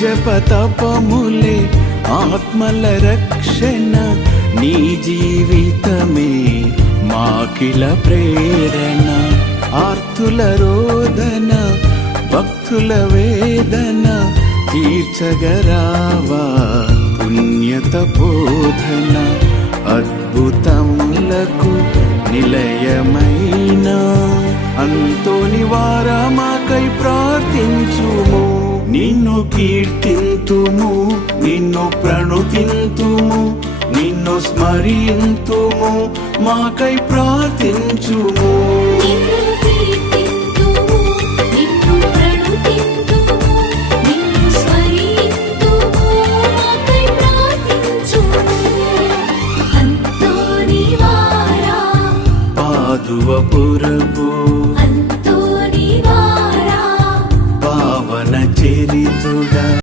జపతపములే ఆత్మల రక్షణ, నీ జీవితమే మాకిల ప్రేరణ. ఆర్తుల రోదన, భక్తుల వేదన తీర్చగరావా పుణ్యత బోధన. అద్భుతములకు నిలయమైన అంతోని వారమాకై ప్రార్థించుము. నిన్ను కీర్తింతుము, నిన్ను ప్రణుతింతుము, నిన్ను స్మరింతుము, మాకై ప్రార్థించుము.